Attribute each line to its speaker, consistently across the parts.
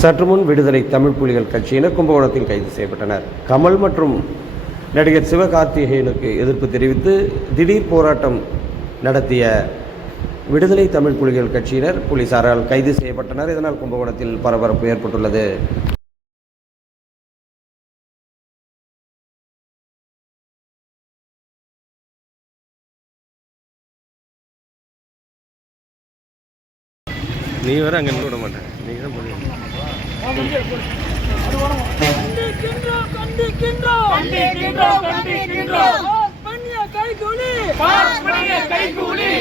Speaker 1: சற்று முன் விடுதலை தமிழ் புலிகள் கட்சியினர் கும்பகோணத்தில் கைது செய்யப்பட்டனர். கமல் மற்றும் நடிகர் சிவகார்த்திகேயனுக்கு எதிர்ப்பு தெரிவித்து திடீர் போராட்டம் நடத்திய விடுதலை தமிழ் புலிகள் கட்சியினர் போலீசாரால் கைது செய்யப்பட்டனர். இதனால் கும்பகோணத்தில் பரபரப்பு ஏற்பட்டுள்ளது. நீ வர அங்கே விட மாட்டேன். நீங்கள் தான் போடுவீங்க
Speaker 2: கண்டிக்கின்றோம், கண்டிக்கின்றோம்.
Speaker 3: கண்டிக்கின்றோம், கண்டிக்கின்றோம்.
Speaker 2: பண்ணிய கைகூலி.
Speaker 3: பார்ப்பனிய கைகூலி.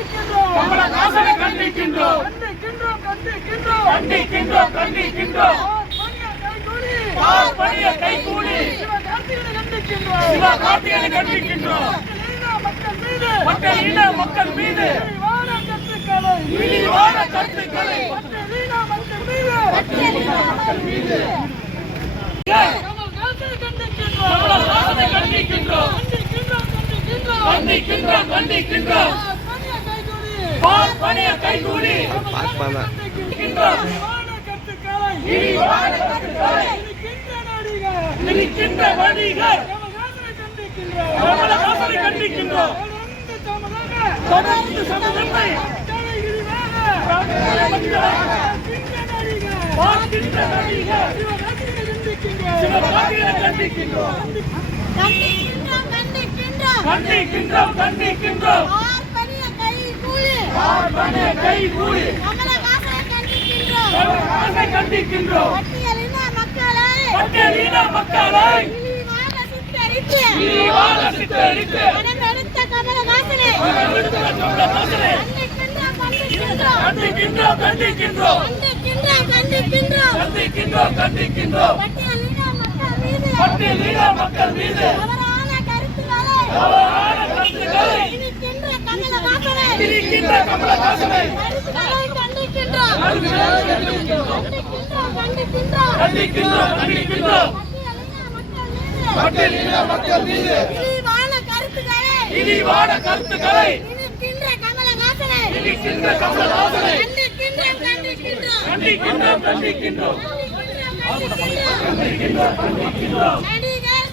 Speaker 2: கண்டிக்கின்றோம்.
Speaker 3: கண்டிக்கின்றோம்.
Speaker 2: கண்டிக்கின்றோம், கண்டிக்கின்றோம்.
Speaker 3: கண்டிக்கின்றோம், கண்டிக்கின்றோம்.
Speaker 2: பண்ணிய கைகூலி.
Speaker 3: பார்ப்பனிய
Speaker 2: கண்டிக்கின்றோம். மக்கள் மீது,
Speaker 3: மக்கள் மீது
Speaker 2: கருத்துக்களை.
Speaker 3: கருத்துக்களை
Speaker 2: இருக்கின்ற
Speaker 3: வணிகர்
Speaker 2: கமலஹாசனை கண்டிக்கின்றோம் தொடர்ந்து
Speaker 3: சமூகத்தை
Speaker 2: கண்டிக்கின்றோம்.
Speaker 3: கண்டிக்கின்றோம்
Speaker 4: கை கூலி கண்டிக்கின்றோம் பட்டியலின மக்களை இழிவாக சித்தரித்து கண்டிக்கின்றோம் கண்டிக்கின்றோம்
Speaker 3: கண்டிக்கின்றோம். கண்டிக்கின்றோம்.
Speaker 4: பட்டியல் கருத்துக்களை.
Speaker 3: கருத்துக்களை.
Speaker 4: இருக்கின்ற கமலஹாசனை கண்டிக்கின்றோம். கண்டிக்கின்றோம் கண்டிக்கின்றோம்
Speaker 3: கண்டிக்கின்றோம்
Speaker 4: நடிகர்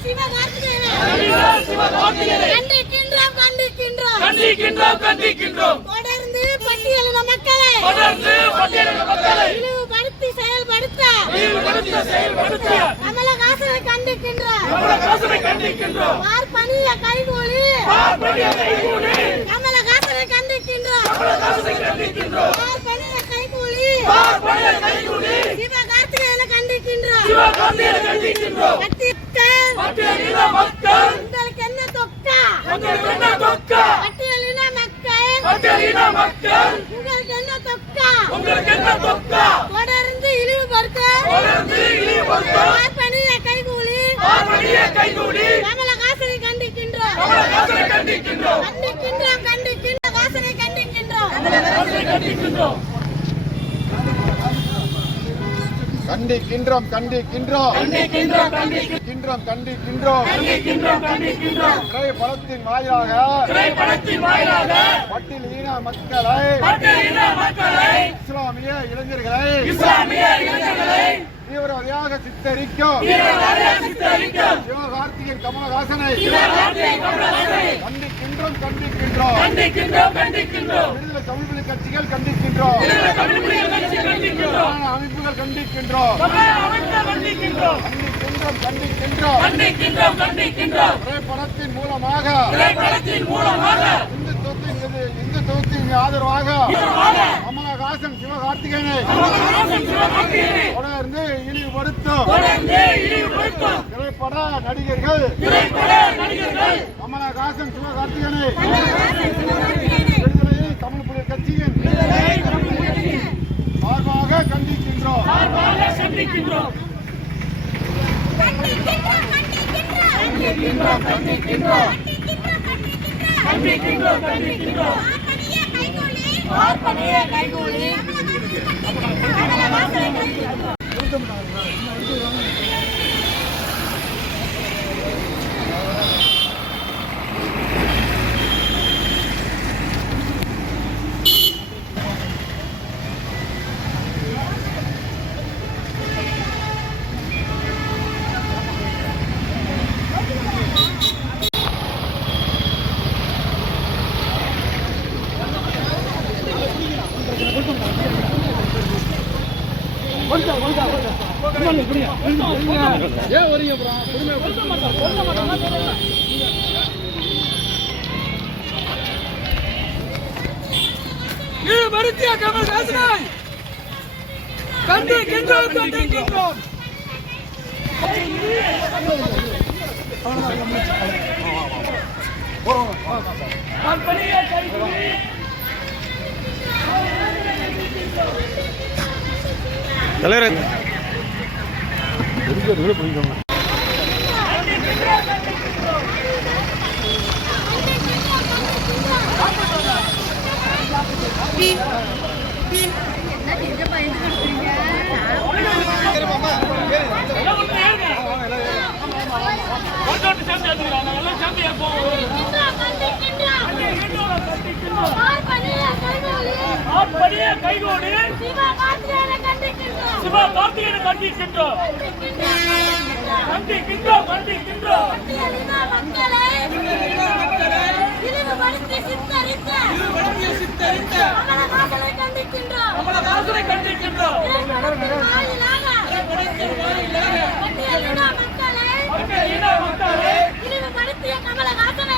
Speaker 4: கண்டிக்கின்றோம் கண்டிக்கின்றோம்
Speaker 3: கண்டிக்கின்றோம்
Speaker 4: தொடர்ந்து பட்டியலின மக்களை
Speaker 3: தொடர்ந்து பட்டியலின மக்களை
Speaker 4: இழிவுபடுத்தி செயல்படுத்த
Speaker 3: இழிவுபடுத்த செயல்படுத்த
Speaker 4: கமலஹாசனை கண்டிக்கின்றோம்
Speaker 3: கமலஹாசனை கண்டிக்கின்றோம்
Speaker 4: பார்ப்பனிய கைகூலி
Speaker 3: பார்ப்பனிய கைகூலி
Speaker 4: கமலஹாசனை கண்டிக்கின்றோம்
Speaker 3: கமலஹாசனை கண்டிக்கின்றோம்
Speaker 4: தொடர்ந்து இழிவுபடுத்த. பார்ப்பனிய கைகூலி.
Speaker 3: பார்ப்பனிய கைகூலி.
Speaker 4: கமல காசனை கண்டிக்கின்றோம்.
Speaker 3: கமல காசனை
Speaker 4: கண்டிக்கின்றோம். கண்டிக்கின்றோம் கண்டிக்கின்றோம்
Speaker 3: காசனை கண்டிக்கின்றோம்.
Speaker 5: கண்டிக்கின்றோம். கண்டி
Speaker 3: கின்றோம் கண்டி கின்றோம்
Speaker 5: கண்டிக்கின்றோம். கண்டிக்கின்றோம்
Speaker 3: கண்டிக்கின்றோம். கண்டிக்கின்றோம்
Speaker 5: திரைப்படத்தின் வாயிலாக
Speaker 3: பட்டியல்
Speaker 5: ஈன மக்களை இஸ்லாமிய இளைஞர்களை தீவிரவாதியாக சித்தரிக்கும். சிவகார்த்திகேயன் கமலஹாசனை. கண்டிக்கின்றோம் கண்டிக்கின்றோம்.
Speaker 3: கண்டிக்கின்றோம் கண்டிக்கின்றோம்.
Speaker 5: விடுதலை தமிழ் புலி கட்சிகள் கண்டிக்கின்றோம். அமைப்புகள் கண்டிக்கின்றோம்.
Speaker 3: கண்டிக்கின்றோம்.
Speaker 5: கண்டிக்கின்றோம் கண்டிக்கின்றோம்.
Speaker 3: கண்டிக்கின்றோம் கண்டிக்கின்றோம்.
Speaker 5: திரைப்படத்தின் மூலமாக
Speaker 3: திரைப்படத்தின் மூலமாக
Speaker 5: இந்துத்துவத்தின் ஆதரவாக கமலஹாசன் சிவகார்த்திகேயனை தொடர்ந்து இழிவுபடுத்தும் திரைப்பட நடிகர்கள் கமலஹாசன் சிவகார்த்திகேயனை விடுதலை தமிழ் புலி கட்சியின் சார்பாக கண்டிக்கின்றோம்.
Speaker 3: சார்பாக கண்டிக்கின்றோம்
Speaker 4: கண்டிக்கின்றோம். கண்டிக்கின்றோம்
Speaker 3: கண்டிக்கின்றோம்
Speaker 4: பார்ப்பனிய கைகூலி ஏன் வரீங்க அப்புறம் நீ
Speaker 2: மறுத்தியா கமல் ஹாசனாய் கண்டு கிண்டோம்
Speaker 1: கண்டு
Speaker 3: கிண்டோம் கம்பெனியை கை தலைவர். அஞ்சு பிடிக்கணும் போவோம் ஆட்படியே கைகோடு சிவா கார்த்திகேயனை கண்டிக்கின்றோம். கண்டிக்கின்றோம் கண்டிக்கின்றோம். கமலஹாசனை கண்டிக்கின்றோம். மக்கள் மக்களே.
Speaker 4: கமலஹாசனை.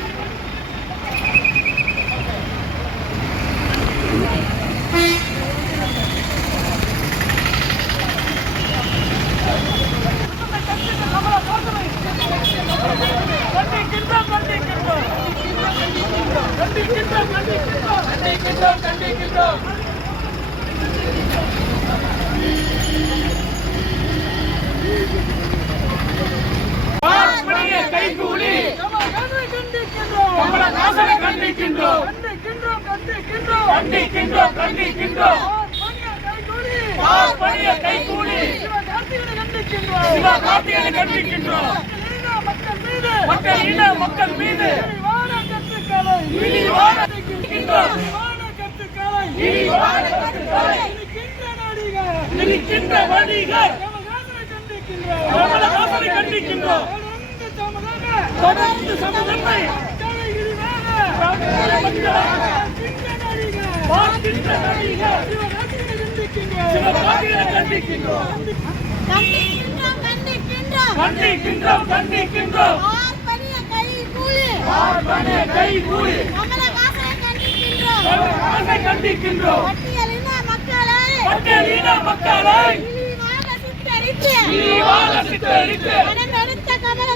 Speaker 4: கண்டிக்கின்றோம். கண்டிக்கின்றோம்
Speaker 3: கண்டிக்கின்றோம். கண்டிக்கின்றோம் கண்டிக்கின்றோம்.
Speaker 2: தொடர்ந்து
Speaker 3: சமதன்மை
Speaker 2: கண்டிக்கின்றோம்.
Speaker 3: கண்டிக்கின்றோம்
Speaker 4: கை கூலி கண்டிக்கின்றோம் பட்டியலின மக்களை சித்தரித்து
Speaker 3: சித்தரித்து
Speaker 4: கமல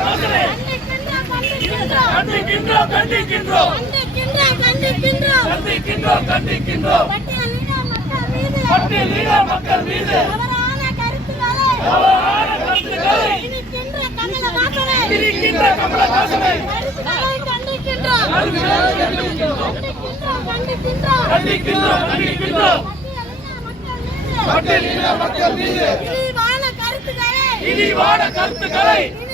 Speaker 3: வாசனை
Speaker 4: கண்டிக்கின்றோம். கண்டிக்கின்றோம்
Speaker 3: கண்டிக்கின்றோம். கண்டிக்கின்றோம்
Speaker 4: கண்டிக்கின்றோம்.
Speaker 3: பட்டியல் ஈழ மக்கள் மீது.
Speaker 4: தவறான கருத்துக்களை.
Speaker 3: இருக்கின்ற கமலஹாசனை
Speaker 4: கண்டிக்கின்றோம். கருத்துக்களை.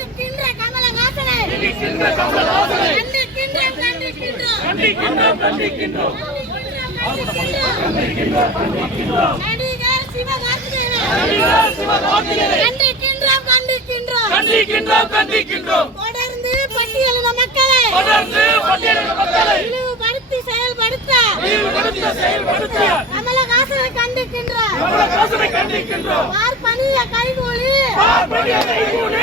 Speaker 4: கண்டிக்கின்றோம். கண்டிக்கின்றோம். தொடர்ந்து பட்டியலின மக்களை
Speaker 3: தொடர்ந்து பட்டியலின மக்களை
Speaker 4: இழிவுபடுத்தி செயல்படுத்த
Speaker 3: இழிவுபடுத்த செயல்படுத்த
Speaker 4: கமலஹாசனை கண்டிக்கின்றோம்
Speaker 3: கமலஹாசனை கண்டிக்கின்றோம்
Speaker 4: பார்ப்பனிய கைகூலி.
Speaker 3: பார்ப்பனிய கைகூலி.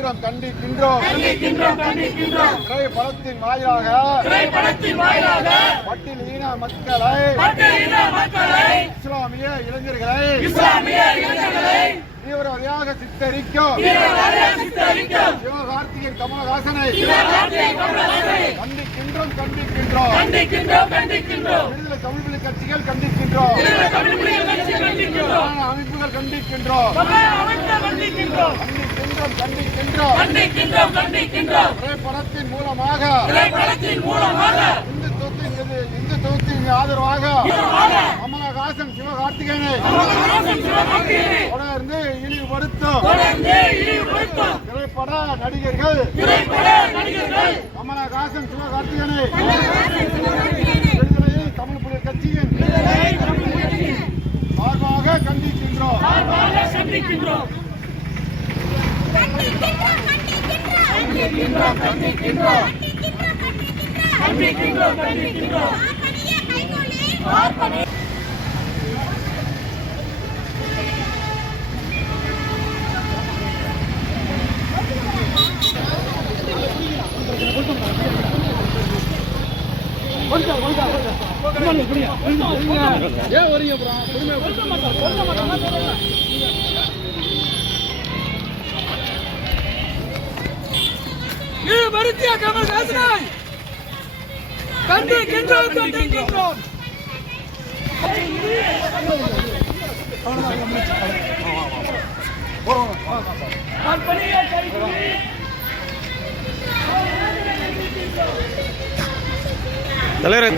Speaker 5: கண்டிக்கின்றோம் கண்டிக்கின்றோம் படத்தின் வாயிலாக பட்டியல் ஈன மக்களை இஸ்லாமிய இளைஞர்களை தீவிரவாதியாக சித்தரிக்கும். சிவகார்த்திகன் கமலஹாசனை கண்டிக்கின்றோம் கண்டிக்கின்றோம். விடுதலை தமிழ்மொழி கட்சிகள் கண்டிக்கின்றோம்.
Speaker 4: அமைப்புகள் கண்டிக்கின்றோம்.
Speaker 6: அமைப்புகள் கண்டிக்கின்றோம்
Speaker 4: கண்டிக்கின்றோம் கண்டிக்கின்றோம் திரைப்படத்தின் மூலமாக
Speaker 6: திரைப்படத்தின் மூலமாக.
Speaker 4: இந்துத்துவத்தின் இந்துத்துவத்தின் ஆதரவாக கமலஹாசன் சிவகார்த்திகேயனை தொடர்ந்து இழிவுபடுத்தும். திரைப்பட நடிகர்கள் கமலஹாசன் சிவகார்த்திகேயனை விடுதலையை தமிழ் புலிகள் கட்சியின் சார்பாக கண்டிக்கின்றோம்.
Speaker 6: சார்பாக கண்டிக்கின்றோம் கண்டிக்கின்றோம் கண்டிக்கின்றோம்
Speaker 7: இழிவுபடுத்திய கமல்ஹாசனை கண்டிக்கின்றோம் கண்டிக்கின்றோம்
Speaker 6: கற்பனையை கைகூலி
Speaker 1: தலைவர்.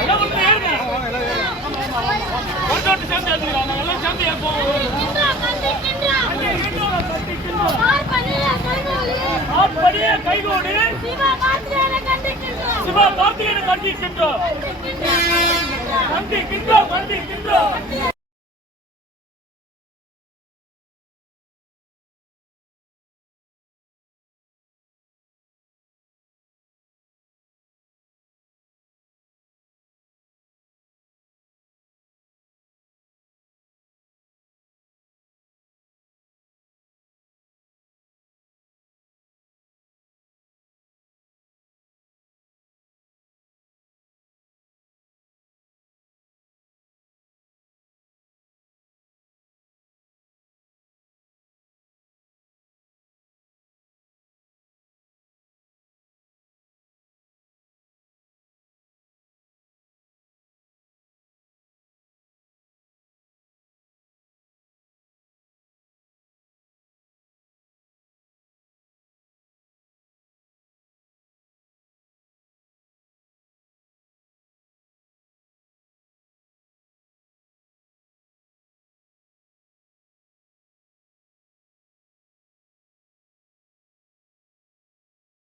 Speaker 6: ஒன்றோட்டு அப்படியே கைகோடு சிவா கார்த்திகேயனை கண்டிக்கின்றோம் கண்டிக்கின்றோம் கண்டிக்கின்றோம்